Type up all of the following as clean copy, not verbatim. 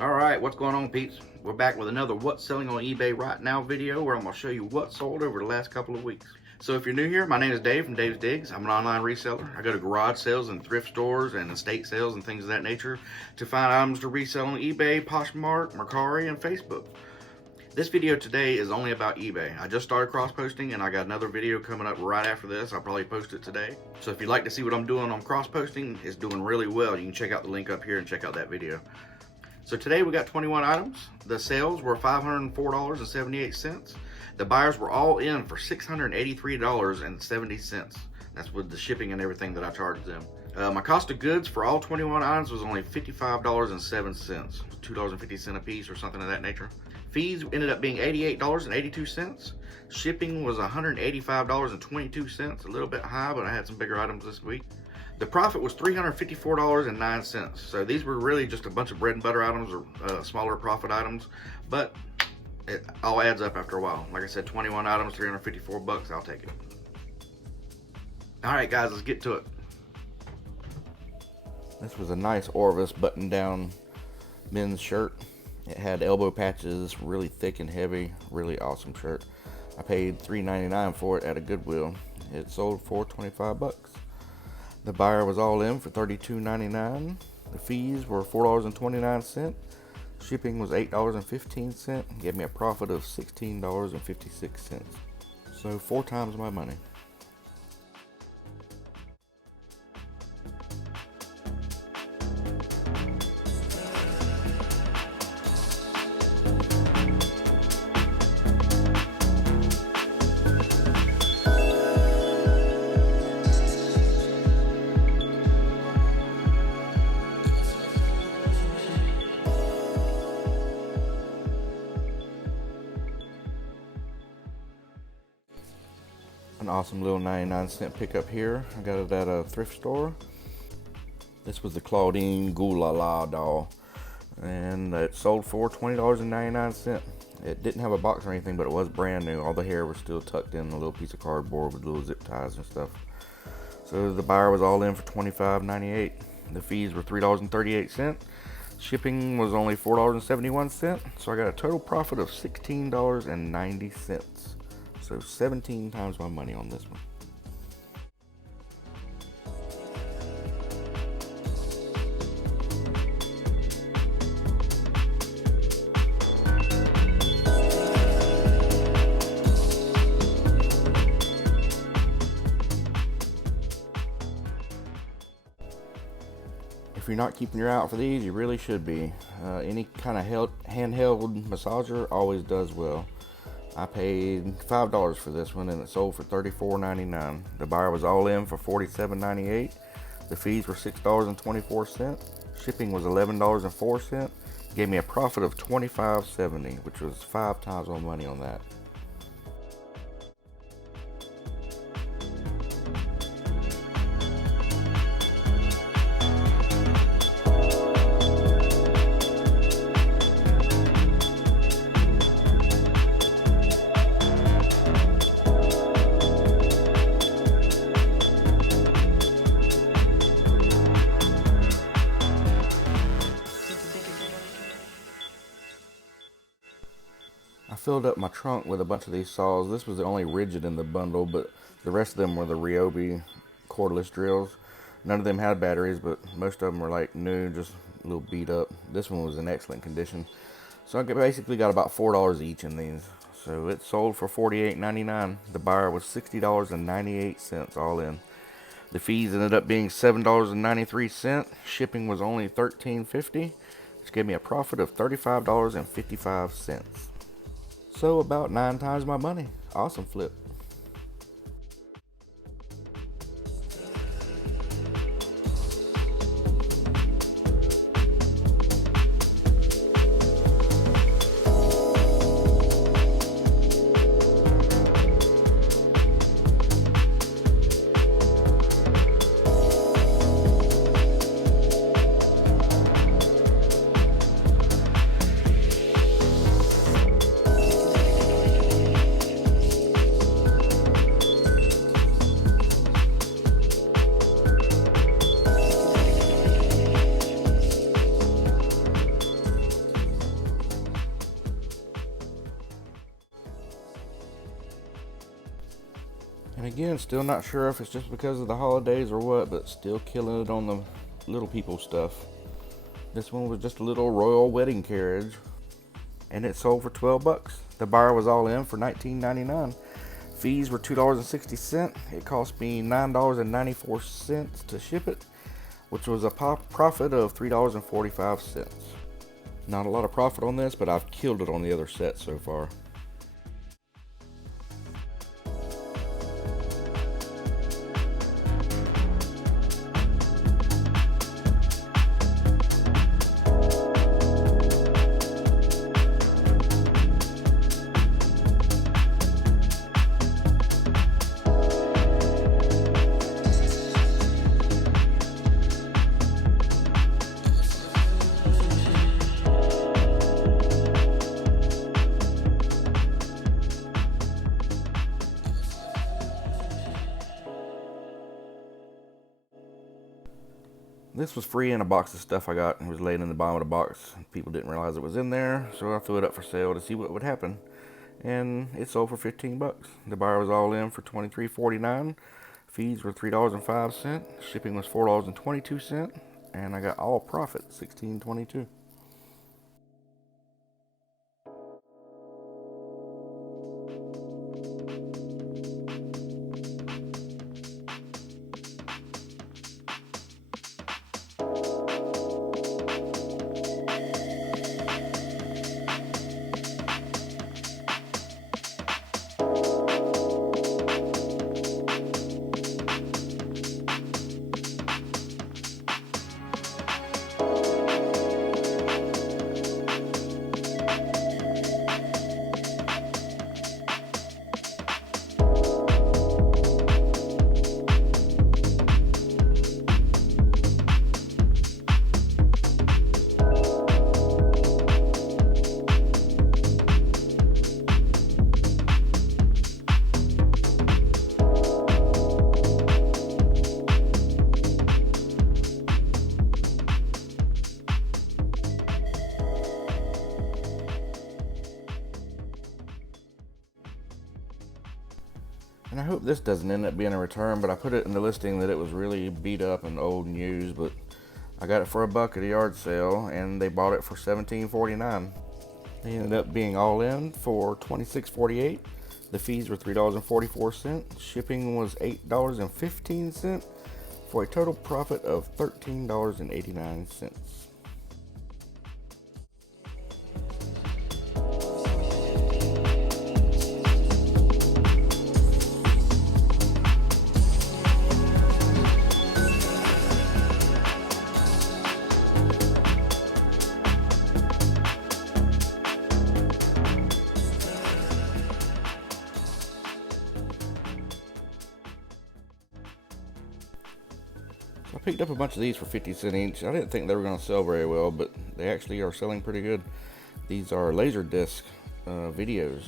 Alright, what's going on, peeps? We're back with another What's Selling on eBay Right Now video where I'm going to show you what sold over the last couple of weeks. So if you're new here, my name is Dave from Dave's Digs. I'm an online reseller. I go to garage sales and thrift stores and estate sales and things of that nature to find items to resell on eBay, Poshmark, Mercari, and Facebook. This video today is only about eBay. I just started cross-posting and I got another video coming up right after this. I'll probably post it today. So if you'd like to see what I'm doing on cross-posting, it's doing really well. You can check out the link up here and check out that video. So today we got 21 items. The sales were $504.78. The buyers were all in for $683.70. That's with the shipping and everything that I charged them. My cost of goods for all 21 items was only $55.07, $2.50 a piece or something of that nature. Fees ended up being $88.82. Shipping was $185.22, a little bit high, but I had some bigger items this week. The profit was $354.09. So these were really just a bunch of bread and butter items or smaller profit items, but it all adds up after a while. Like I said, 21 items, 354 bucks, I'll take it. All right, guys, let's get to it. This was a nice Orvis button-down men's shirt. It had elbow patches, really thick and heavy, really awesome shirt. I paid $3.99 for it at a Goodwill. It sold for 25 bucks. The buyer was all in for $32.99. The fees were $4.29. Shipping was $8.15. Gave me a profit of $16.56. So 4 times my money. An awesome little 99-cent pickup here. I got it at a thrift store. This was the Claudine Goulala doll, and it sold for $20.99. It didn't have a box or anything, but it was brand new. All the hair was still tucked in a little piece of cardboard with little zip ties and stuff. So the buyer was all in for $25.98. The fees were $3.38. Shipping was only $4.71. So I got a total profit of $16.90. So 17 times my money on this one. If you're not keeping your eye out for these, you really should be. Any kind of handheld massager always does well. I paid $5 for this one and it sold for $34.99. The buyer was all in for $47.98. The fees were $6.24. Shipping was $11.04. Gave me a profit of $25.70, which was 5 times my money on that. I filled up my trunk with a bunch of these saws. This was the only rigid in the bundle, but the rest of them were the Ryobi cordless drills. None of them had batteries, but most of them were like new, just a little beat up. This one was in excellent condition. So I basically got about $4 each in these. So it sold for $48.99. The buyer was $60.98 all in. The fees ended up being $7.93. Shipping was only $13.50, which gave me a profit of $35.55. So about 9 times my money. Awesome flip. And again, still not sure if it's just because of the holidays or what, but still killing it on the little people stuff. This one was just a little royal wedding carriage, and it sold for 12 bucks. The buyer was all in for $19.99. Fees were $2.60. It cost me $9.94 to ship it, which was a profit of $3.45. Not a lot of profit on this, but I've killed it on the other set so far. This was free in a box of stuff I got. It was laid in the bottom of the box. People didn't realize it was in there, so I threw it up for sale to see what would happen. And it sold for 15 bucks. The buyer was all in for $23.49. Fees were $3.05. Shipping was $4.22. And I got all profit, $16.22. And I hope this doesn't end up being a return, but I put it in the listing that it was really beat up and old and used, but I got it for $1 at a yard sale, and they bought it for $17.49. They ended up being all in for $26.48. The fees were $3.44. Shipping was $8.15 for a total profit of $13.89. I picked up a bunch of these for 50 cents each. I didn't think they were going to sell very well, but they actually are selling pretty good. These are Laserdisc videos,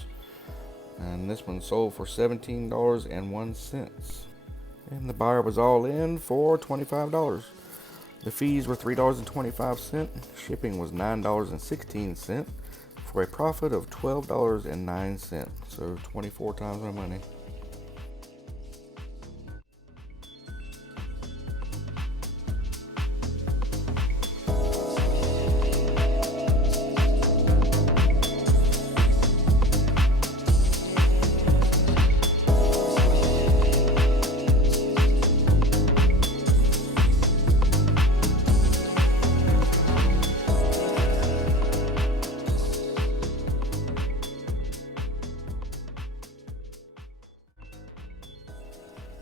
and this one sold for $17.01. And the buyer was all in for $25. The fees were $3.25. Shipping was $9.16 for a profit of $12.09. So 24 times my money.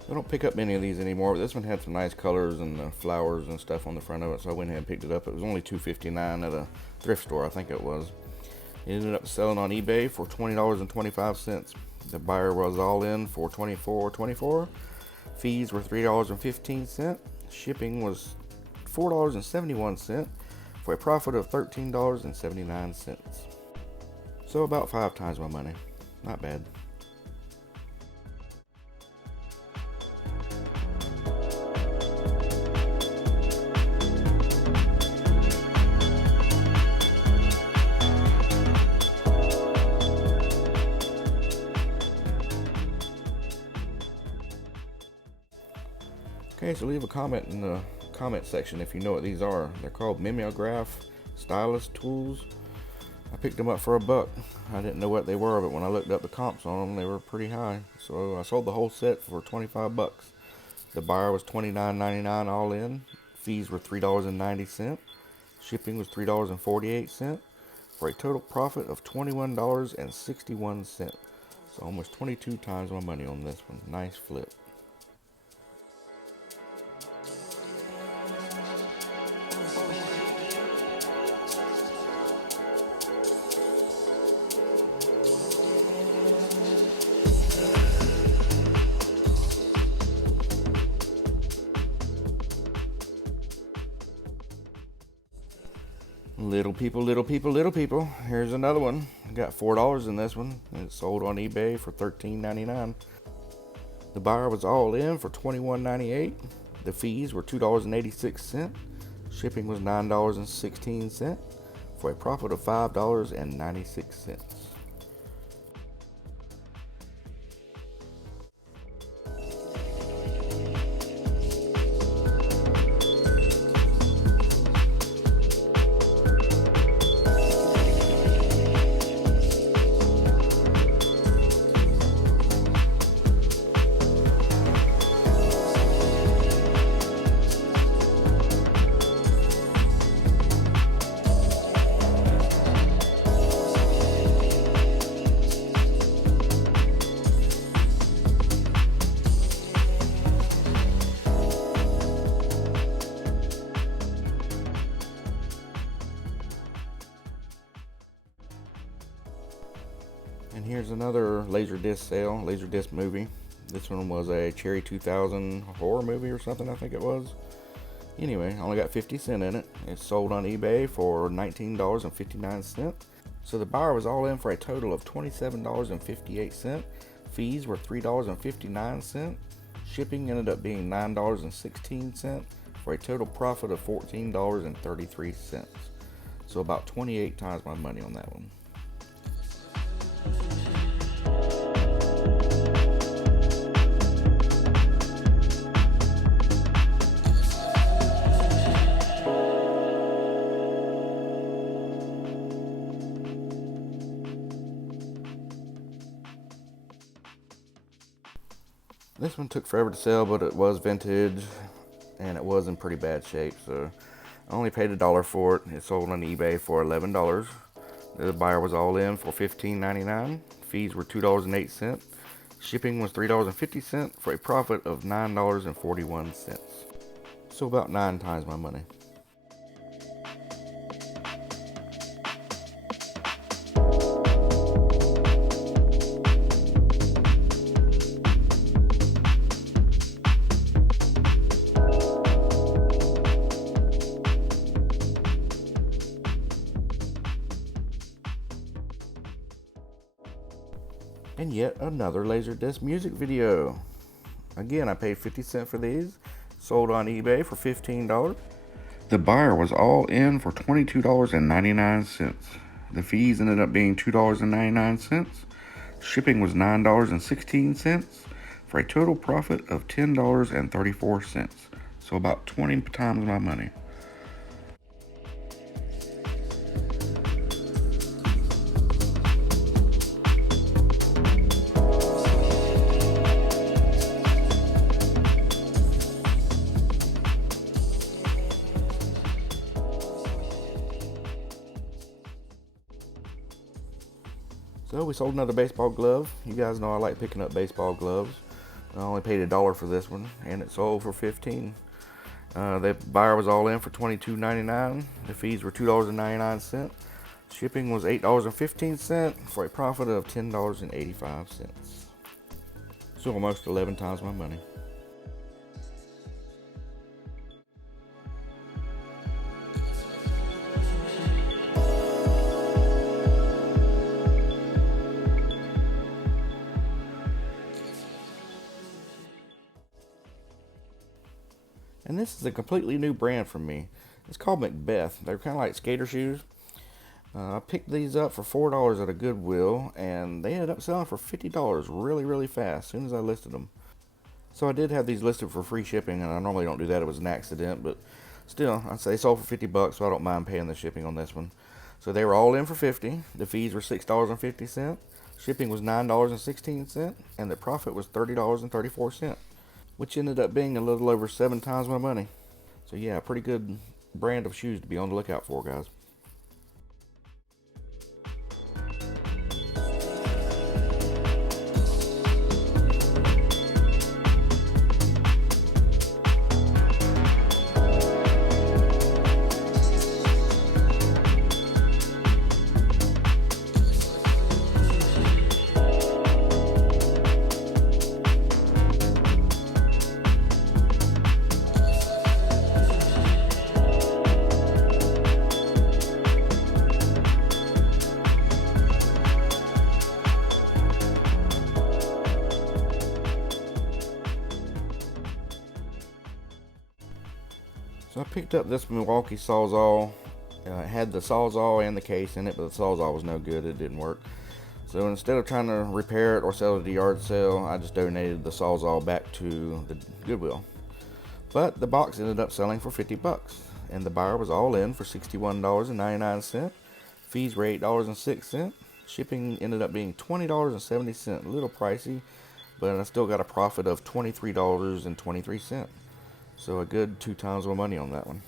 I don't pick up many of these anymore, but this one had some nice colors and flowers and stuff on the front of it, so I went ahead and picked it up. It was only $2.59 at a thrift store, I think it was. It ended up selling on eBay for $20.25. The buyer was all in for $24.24. Fees were $3.15. Shipping was $4.71 for a profit of $13.79. So about 5 times my money. Not bad. Okay, so leave a comment in the comment section if you know what these are. They're called mimeograph stylus tools. I picked them up for $1. I didn't know what they were, but when I looked up the comps on them, they were pretty high. So I sold the whole set for $25. The buyer was $29.99 all in. Fees were $3.90. Shipping was $3.48 for a total profit of $21.61. So almost 22 times my money on this one. Nice flip. Little people, little people, little people. Here's another one. I got $4 in this one. It sold on eBay for $13.99. The buyer was all in for $21.98. The fees were $2.86. Shipping was $9.16 for a profit of $5.96. And here's another Laserdisc sale, Laserdisc movie. This one was a Cherry 2000 horror movie or something, I think it was. Anyway, I only got 50 cents in it. It's sold on eBay for $19.59. So the buyer was all in for a total of $27.58. Fees were $3.59. Shipping ended up being $9.16 for a total profit of $14.33. So about 28 times my money on that one. This one took forever to sell, but it was vintage and it was in pretty bad shape, so I only paid $1 for it. It sold on eBay for $11. The buyer was all in for $15.99. Fees were $2.08. Shipping was $3.50 for a profit of $9.41. So about 9 times my money. And yet another Laserdisc music video. Again, I paid 50 cents for these. Sold on eBay for $15. The buyer was all in for $22.99. The fees ended up being $2.99. Shipping was $9.16 for a total profit of $10.34. So about 20 times my money. So we sold another baseball glove. You guys know I like picking up baseball gloves. I only paid $1 for this one, and it sold for $15. The buyer was all in for $22.99. The fees were $2.99. Shipping was $8.15 for a profit of $10.85. So almost 11 times my money. And this is a completely new brand for me. It's called Macbeth. They're kind of like skater shoes. I picked these up for $4 at a Goodwill, and they ended up selling for $50 really, really fast as soon as I listed them. So I did have these listed for free shipping, and I normally don't do that. It was an accident, but still, I'd say they sold for 50 bucks, so I don't mind paying the shipping on this one. So they were all in for 50. The fees were $6.50. Shipping was $9.16, and the profit was $30.34, which ended up being a little over 7 times my money. So yeah, pretty good brand of shoes to be on the lookout for, guys. So I picked up this Milwaukee Sawzall. It had the Sawzall and the case in it, but the Sawzall was no good. It didn't work. So instead of trying to repair it or sell it at a yard sale, I just donated the Sawzall back to the Goodwill. But the box ended up selling for 50 bucks, and the buyer was all in for $61.99. Fees were $8.06. Shipping ended up being $20.70. A little pricey, but I still got a profit of $23.23. So a good 2 times my money on that one.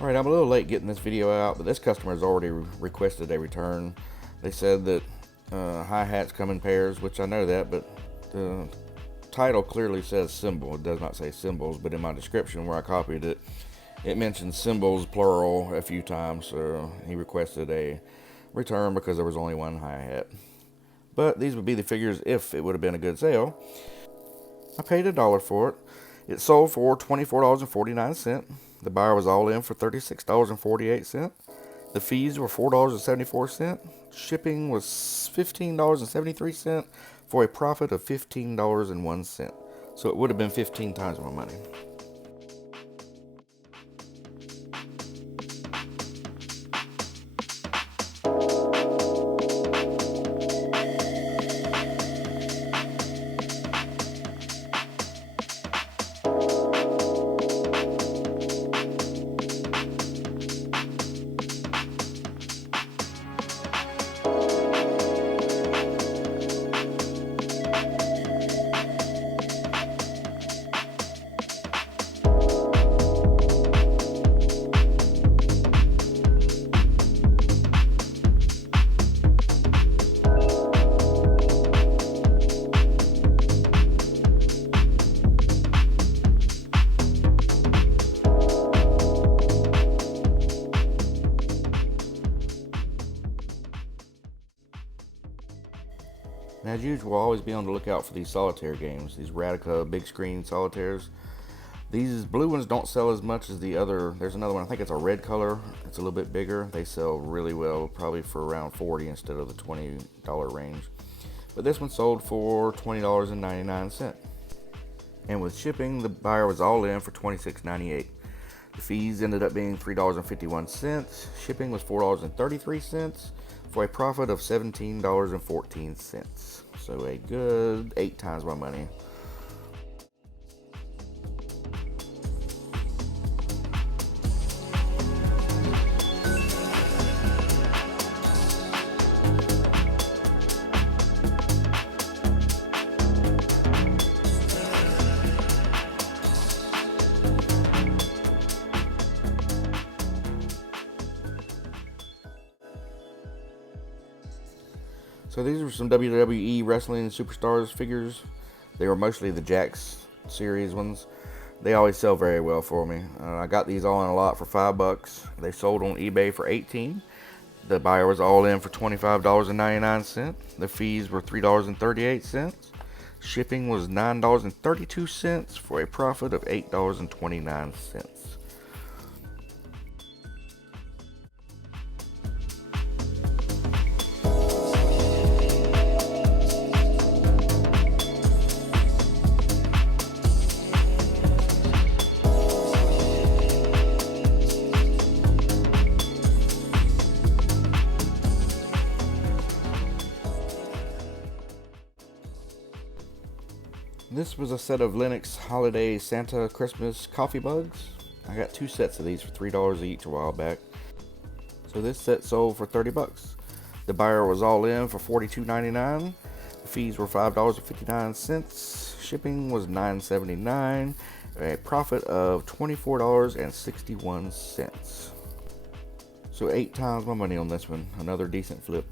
Alright, I'm a little late getting this video out, but this customer has already requested a return. They said that hi-hats come in pairs, which I know that, but the title clearly says cymbal. It does not say cymbals, but in my description where I copied it, it mentions cymbals plural a few times, so he requested a return because there was only one hi-hat. But these would be the figures if it would have been a good sale. I paid $1 for it. It sold for $24.49. The buyer was all in for $36.48. The fees were $4.74. Shipping was $15.73 for a profit of $15.01. So it would have been 15 times my money. as usual, always be on the lookout for these solitaire games, these Radica big screen solitaires. These blue ones don't sell as much as the other. There's another one, I think it's a red color. It's a little bit bigger. They sell really well, probably for around $40 instead of the $20 range. But this one sold for $20.99. And with shipping, the buyer was all in for $26.98. The fees ended up being $3.51. Shipping was $4.33 for a profit of $17.14. So a good 8 times my money. So these are some WWE Wrestling Superstars figures. They were mostly the Jakks series ones. They always sell very well for me. I got these all in a lot for $5. They sold on eBay for $18. The buyer was all in for $25.99. The fees were $3.38. Shipping was $9.32 for a profit of $8.29. This was a set of Lennox Holiday Santa Christmas coffee mugs. I got 2 sets of these for $3 each a while back. So this set sold for $30. The buyer was all in for $42.99. The fees were $5.59. Shipping was $9.79. A profit of $24.61. So 8 times my money on this one. Another decent flip.